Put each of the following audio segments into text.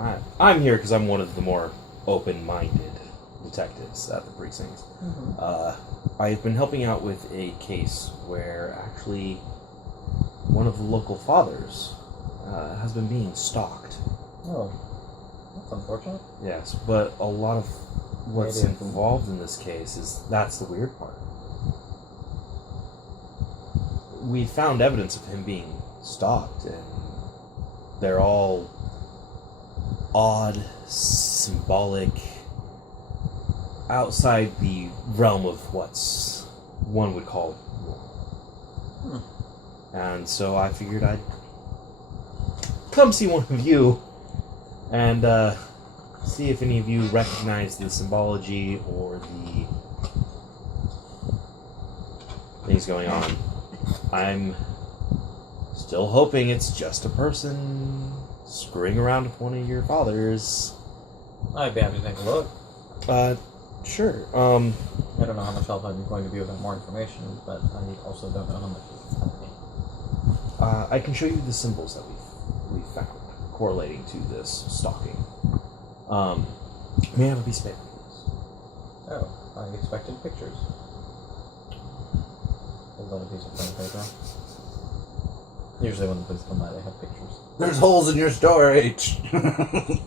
I'm here because I'm one of the more open-minded detectives at the precinct. I've been helping out with a case where actually one of the local fathers has been being stalked. Oh, that's unfortunate. Yes, but a lot of what's involved in this case that's the weird part. We found evidence of him being stalked, and they're all odd, symbolic, outside the realm of what's one would call normal. And so I figured I'd come see one of you and see if any of you recognize the symbology or the things going on. I'm still hoping it's just a person screwing around with one of your fathers. I'd be happy to take a look. Sure. I don't know how much help I'm going to be without more information, but I also don't know how much this is telling me. I can show you the symbols that we found correlating to this stalking. May I have a piece of paper, please? Oh, I expected pictures. Hold on a piece of pen and paper. Usually when the police come by, they have pictures. There's holes in your storage.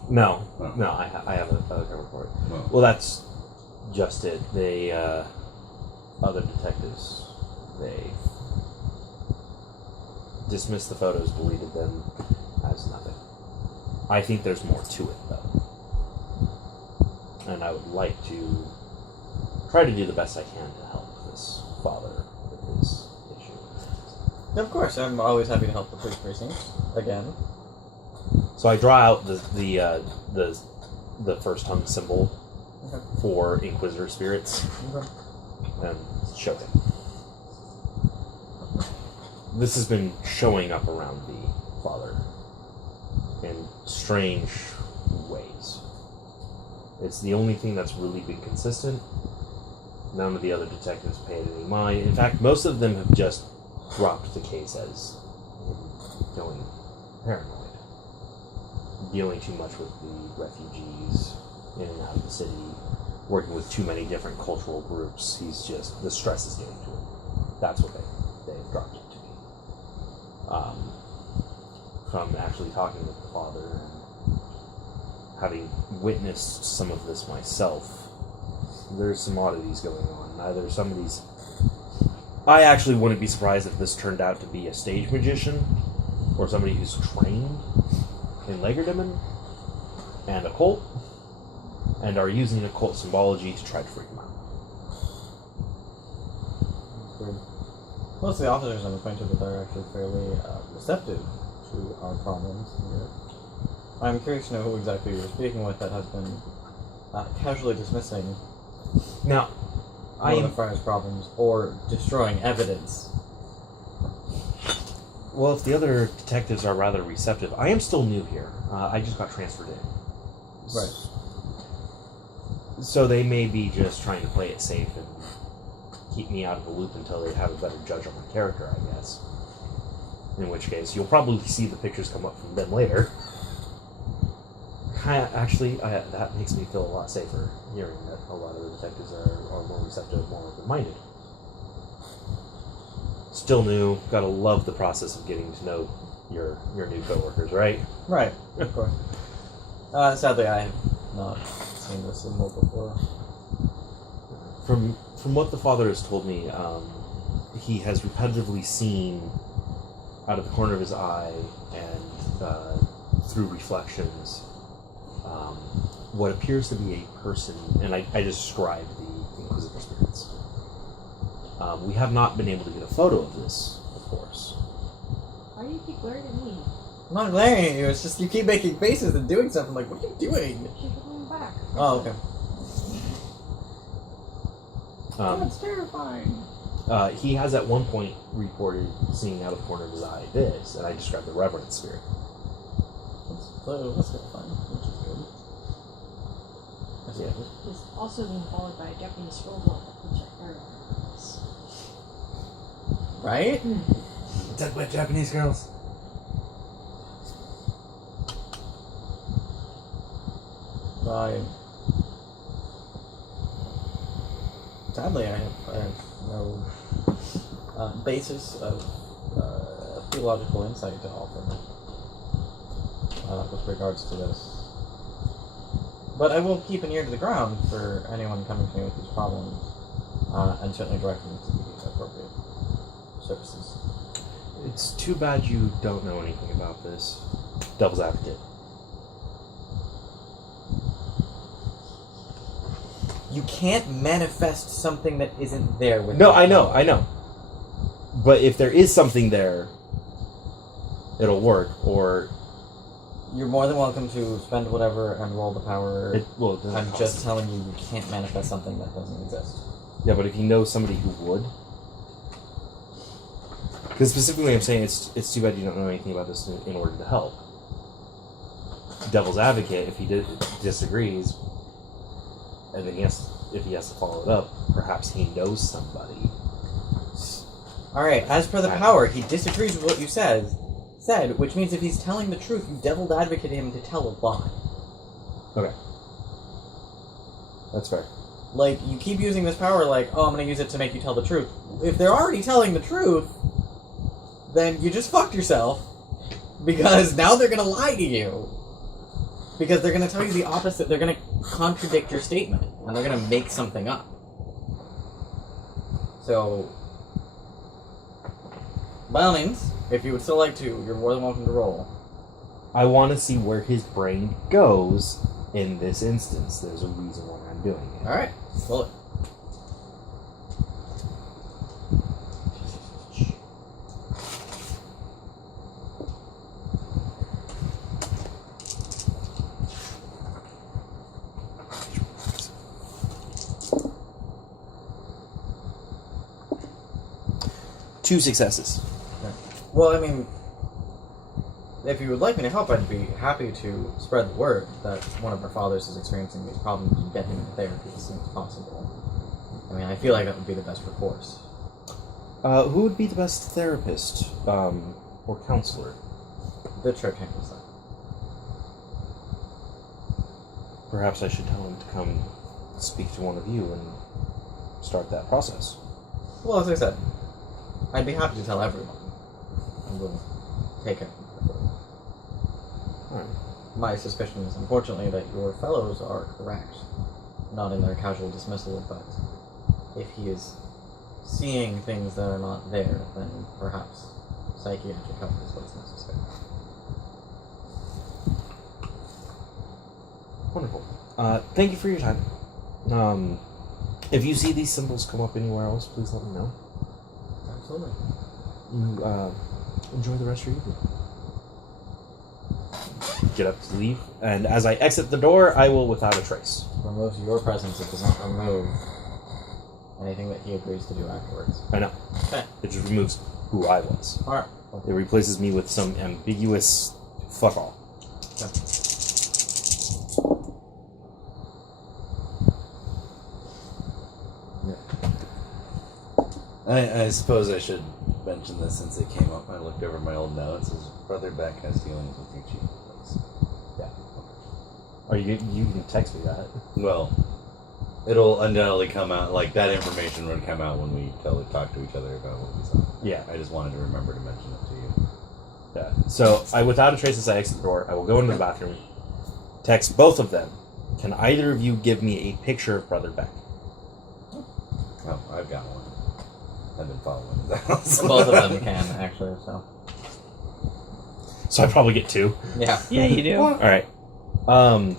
No, I have a cover for it. Well, that's just it. They, other detectives, they dismissed the photos, deleted them as nothing. I think there's more to it, though. And I would like to try to do the best I can to help this father with his issue. Of course, I'm always happy to help the police precinct. Again. So I draw out the first hung symbol for Inquisitor spirits and show him. This has been showing up around the father in strange ways. It's the only thing that's really been consistent. None of the other detectives paid any mind. In fact, most of them have just dropped the case as going paranoid. Dealing too much with the refugees in and out of the city, working with too many different cultural groups. The stress is getting to him. That's what they've dropped it to me. From actually talking with the father and having witnessed some of this myself, there's some oddities going on. Either some of these... I actually wouldn't be surprised if this turned out to be a stage magician or somebody who's trained in Legerdemon and occult and are using occult symbology to try to freak them out. Most of the officers I'm acquainted with are actually fairly receptive to our problems here. I'm curious to know who exactly you're speaking with that has been casually dismissing Now, one of the fire's problems or destroying evidence. Well, if the other detectives are rather receptive, I am still new here. I just got transferred in. Right. So they may be just trying to play it safe and keep me out of the loop until they have a better judge on my character, I guess. In which case, you'll probably see the pictures come up from them later. Actually, that makes me feel a lot safer, hearing that a lot of the detectives are more receptive, more open-minded. Still new, gotta love the process of getting to know your new coworkers, right? Right, of course. Sadly, I have not seen this symbol before. From what the father has told me, he has repetitively seen out of the corner of his eye and through reflections what appears to be a person, and I described the Inquisitor spirits. We have not been able to get a photo of this, of course. Why do you keep glaring at me? I'm not glaring at you, it's just you keep making faces and doing stuff. I'm like, what are you doing? She's looking back. Oh, okay. That's terrifying. He has at one point reported seeing out of the corner of his eye this, and I described the Reverend spirit. That's good fun, which is good. Yeah. He's also being followed by a Japanese robot, which I heard on. Right? Dead by Japanese girls. Sadly, I have no basis of theological insight to offer with regards to this. But I will keep an ear to the ground for anyone coming to me with these problems, and certainly direct them to the appropriate services. It's too bad you don't know anything about this. Devil's advocate. You can't manifest something that isn't there with No, I know. But if there is something there, it'll work, or... You're more than welcome to spend whatever and roll the power. I'm just telling you, you can't manifest something that doesn't exist. Yeah, but if you know somebody who would... Because specifically I'm saying it's too bad you don't know anything about this in order to help. Devil's advocate, if he disagrees, and then if he has to follow it up, perhaps he knows somebody. Alright, as per the power, he disagrees with what you said, which means if he's telling the truth, you devil's advocate him to tell a lie. Okay. That's fair. Like, you keep using this power like, oh, I'm gonna use it to make you tell the truth. If they're already telling the truth, then you just fucked yourself, because now they're gonna lie to you. Because they're gonna tell you the opposite, they're gonna contradict your statement, and they're gonna make something up. So, by all means, if you would still like to, you're more than welcome to roll. I want to see where his brain goes in this instance. There's a reason why I'm doing it. Alright, roll it. Two successes. Well, I mean, if you would like me to help, I'd be happy to spread the word that one of our fathers is experiencing these problems and get him into therapy as soon as possible. I mean, I feel like that would be the best recourse. Who would be the best therapist or counselor? The church handles that. Perhaps I should tell him to come speak to one of you and start that process. Well, as I said, I'd be happy to tell everyone. I will take it. Alright. My suspicion is, unfortunately, that your fellows are correct. Not in their casual dismissal, but if he is seeing things that are not there, then perhaps psychiatric help is what's necessary. Wonderful. Thank you for your time. If you see these symbols come up anywhere else, please let me know. Absolutely. You enjoy the rest of your evening. Get up to leave, and as I exit the door, I will without a trace. Removes your presence, it does not remove anything that he agrees to do afterwards. I know. Okay. It just removes who I was. Alright. It replaces me with some ambiguous fuck all. Okay. I suppose I should mention this since it came up. I looked over my old notes. His brother Beck has dealings with your chief. Yeah. Or you can text me that. Well, it'll undoubtedly come out, like, that information would come out when we talk to each other about what we saw. Yeah. I just wanted to remember to mention it to you. Yeah. So, without a trace as I exit the door, I will go into the bathroom, text both of them. Can either of you give me a picture of Brother Beck? Oh, I've got one. I've been following his house. Both of them can, actually, so. So I probably get two. Yeah. Yeah, you do. Alright. I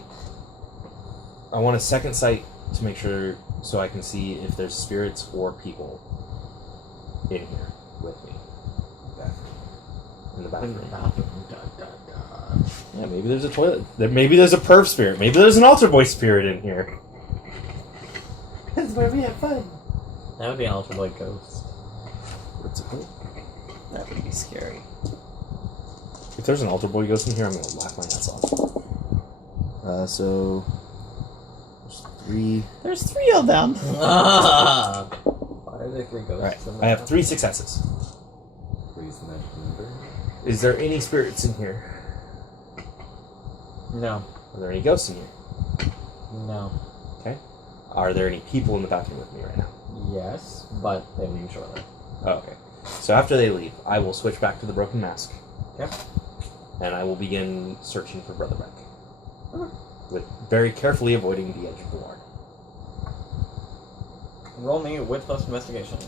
want a second sight to make sure so I can see if there's spirits or people in here with me. In the bathroom. Yeah, maybe there's a toilet. Maybe there's a perv spirit. Maybe there's an altar boy spirit in here. That's where we have fun. That would be an Altar Boy ghost. What's it called? That would be scary. If there's an altar boy ghost in here, I'm gonna laugh my ass off. So there's 3. There's 3 of them. Why are there 3 ghosts? Alright, I have 3 successes. Please mention. Is there any spirits in here? No. Are there any ghosts in here? No. Okay. Are there any people in the bathroom with me right now? Yes, but they leave shortly. Oh, okay. So after they leave, I will switch back to the broken mask. Okay. And I will begin searching for Brother Beck. With very carefully avoiding the edge of the ward. Roll me a wit plus investigation.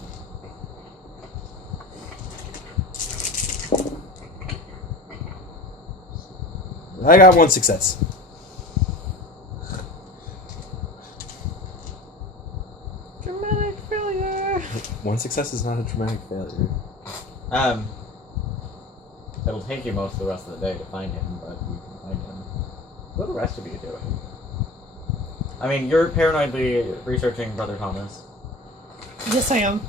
I got one success. Dramatic failure. One success is not a dramatic failure. It'll take you most of the rest of the day to find him, but you can find him. What are the rest of you doing? I mean, you're paranoidly researching Brother Thomas. Yes, I am.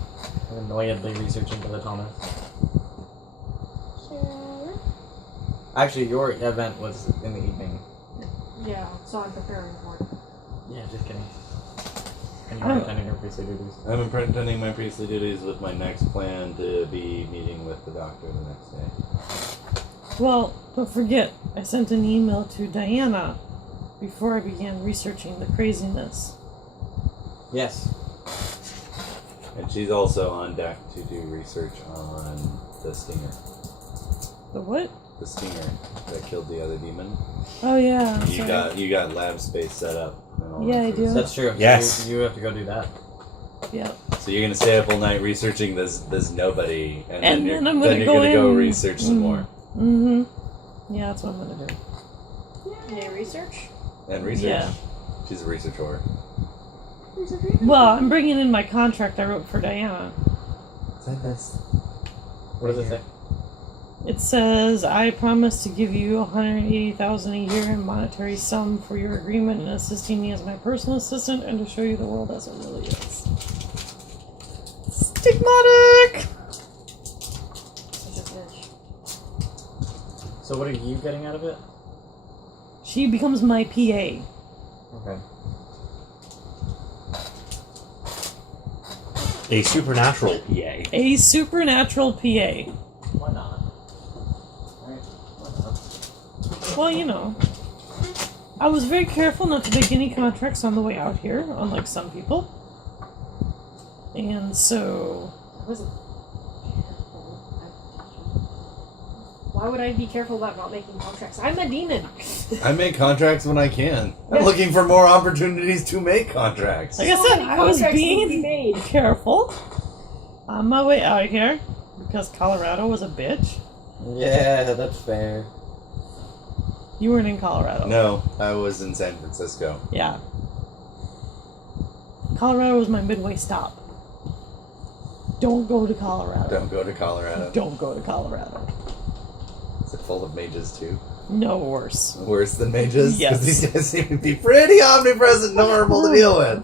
Annoyedly researching Brother Thomas. Sure. Actually, your event was in the evening. Yeah, so I'm preparing for it. Yeah, just kidding. And Oh. you're attending your priestly duties. I'm attending my priestly duties with my next plan to be meeting with the doctor the next day. Well, don't forget, I sent an email to Diana before I began researching the craziness. Yes. And she's also on deck to do research on the stinger. The what? The stinger that killed the other demon. Oh yeah. You got lab space set up. And all Yeah, that I sort of do. That's true. Yes. So you have to go do that. Yeah. stuff. So you're gonna stay up all night researching this nobody, and then And you're, then I'm gonna you're go gonna go in- research some more Mm-hmm. Yeah, that's what I'm gonna do. Yay, research. and research. Yeah. She's a researcher. Well, I'm bringing in my contract I wrote for Diana. What does it say? It says, I promise to give you $180,000 a year in monetary sum for your agreement and assisting me as my personal assistant and to show you the world as it really is. Stigmatic! Such a bitch. So what are you getting out of it? She becomes my PA. Okay. A supernatural PA. A supernatural PA. Why not? Right? Why not? Well, you know. I was very careful not to make any contracts on the way out here, unlike some people. And so... I wasn't careful. Why would I be careful about not making contracts? I'm a demon. I make contracts when I can. I'm Yeah. looking for more opportunities to make contracts. Like I So said, many I was contracts need to be being made. careful on my way out here because Colorado was a bitch. Yeah, that's fair. You weren't in Colorado. No, I was in San Francisco. Yeah. Colorado was my midway stop. Don't go to Colorado. Don't go to Colorado. Don't go to Colorado. Is it full of mages too? No worse. Worse than mages? Yes. Because these guys seem to be pretty omnipresent and horrible to deal with.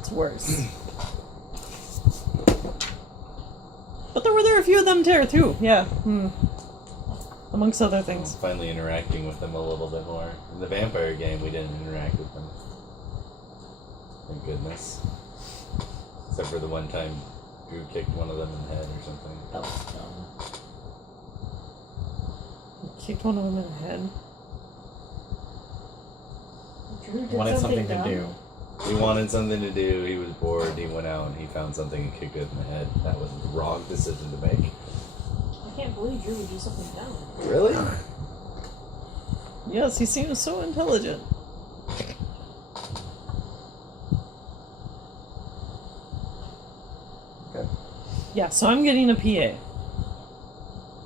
It's worse. But there were a few of them there too. Yeah. Amongst other things. Finally interacting with them a little bit more. In the vampire game, we didn't interact with them. Thank goodness. Except for the one time Drew kicked one of them in the head or something. That was dumb. Kicked one of them in the head. Drew did Wanted something to dumb. do. He wanted something to do, he was bored, he went out and he found something and kicked it in the head. That was the wrong decision to make. I can't believe Drew would do something dumb. Really? Yes, he seems so intelligent. Okay. Yeah, so I'm getting a PA.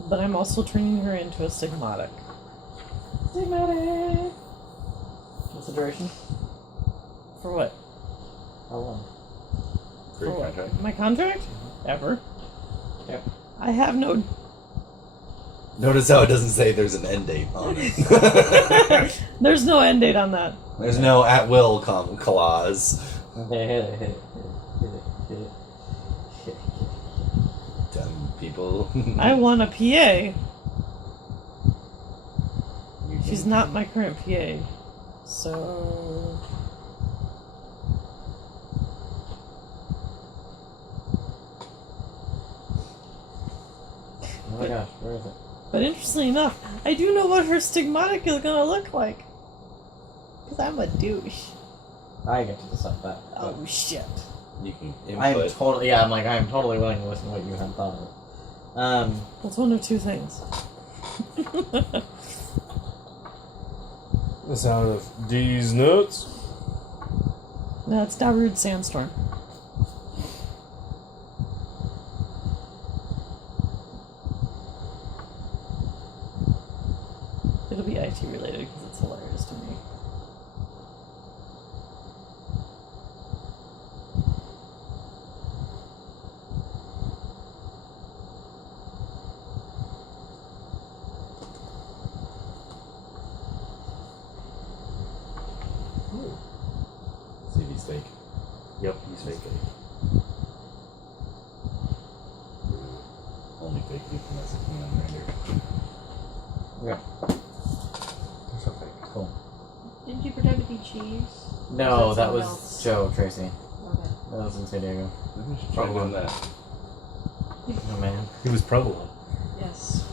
But I'm also turning her into a stigmatic. Stigmatic! What's the duration? For what? How long? For your For what? contract? My contract? Ever. Yep. I have no... Notice how it doesn't say there's an end date on it. There's no end date on that. There's no at will clause. Dumb people. I want a PA. You She's can- not my current PA. So... Oh my gosh, where is it? But interestingly enough, I do know what her stigmatic is gonna look like. Because I'm a douche. I get to decide that. Oh shit. You can I'm input. totally, yeah, I'm totally willing to listen to what you have thought of. That's one of two things. The sound of these nuts. No, it's Darude Sandstorm. It'll be IT related because it's hilarious to me. CV steak. Yep, he's fake. Only fake people messaging on Grindr. Yeah. There's something. Cool. Didn't you pretend to be cheese? No, Or that someone was else? Joe Tracy. Okay. That was in San Diego. Maybe we should try doing that. Oh man. He was provolone. Yes.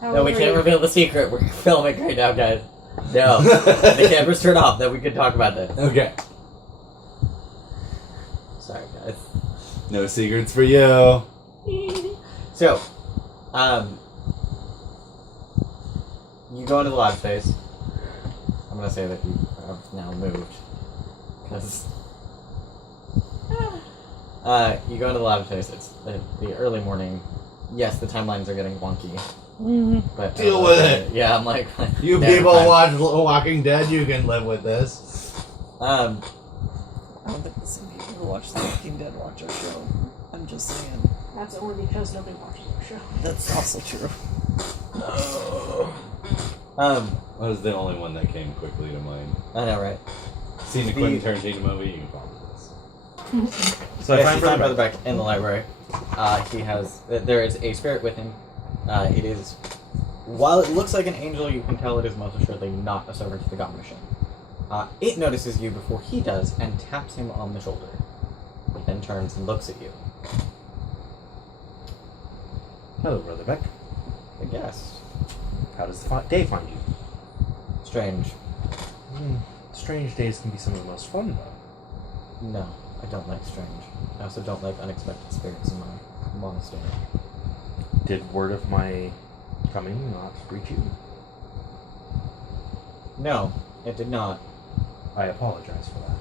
How No, we old can't were you? reveal the secret. We're filming right now, guys. No. The cameras turn off, then we can talk about this. Okay. Sorry, guys. No secrets for you. So, you go into the lab space. I'm gonna say that you have now moved. Because, you go into the lab space. It's the early morning. Yes, the timelines are getting wonky. Mm-hmm. But Deal with it. Yeah, I'm like, You never people mind. watch Walking Dead, you can live with this. I don't think the same people who watch The Walking Dead watch our show. I'm just saying. That's only because nobody watches our show. That's also true. That was the only one that came quickly to mind. I know, right? Seen the Quentin Tarantino movie, you can follow this. So I Yes, find you find Brother Brother Beck in the library. He has. There is a spirit with him. It is. While it looks like an angel, you can tell it is most assuredly not a servant to the God Mission. It notices you before he does and taps him on the shoulder. It then turns and looks at you. Hello, Brother Beck. I guess. How does the day find you? Strange. Strange days can be some of the most fun, though. No, I don't like strange. I also don't like unexpected spirits in my monastery. Did word of my coming not reach you? No, it did not. I apologize for that.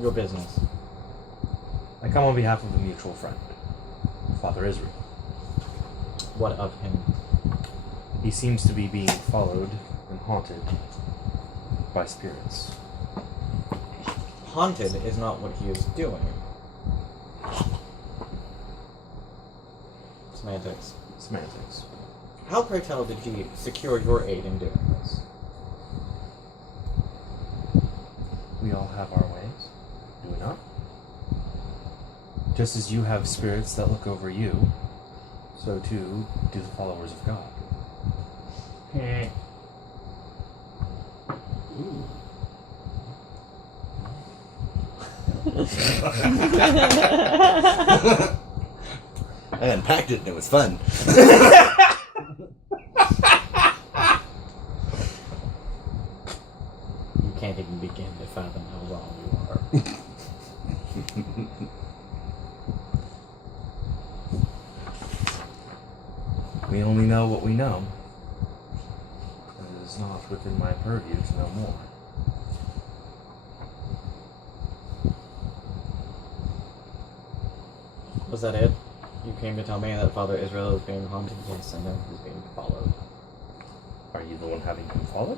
Your business. I come on behalf of a mutual friend, Father Israel. What of him? He seems to be being followed and haunted by spirits. Haunted is not what he is doing. Semantics. Semantics. How, pray tell, did he secure your aid in doing this? We all have our ways, do we not? Just as you have spirits that look over you, so too do the followers of God. I unpacked it and it was fun. You can't even begin to fathom how wrong you are. We only know what we know. And it is not within my purview to know more. Was that it? You came to tell me that Father Israel is being haunted? Yes, I know he's being followed. Are you the one having been followed?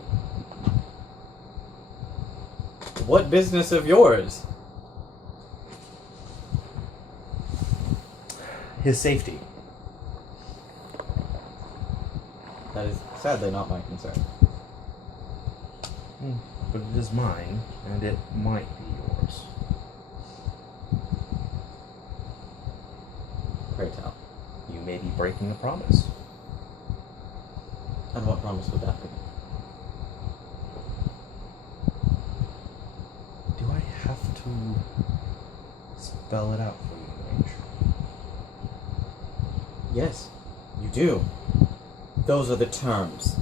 What business of yours? His safety. That is sadly not my concern. But it is mine, and it might be yours. Pray tell. You may be breaking a promise. And what promise would that be? Do I have to spell it out for you, Mage? Yes. You do. Those are the terms.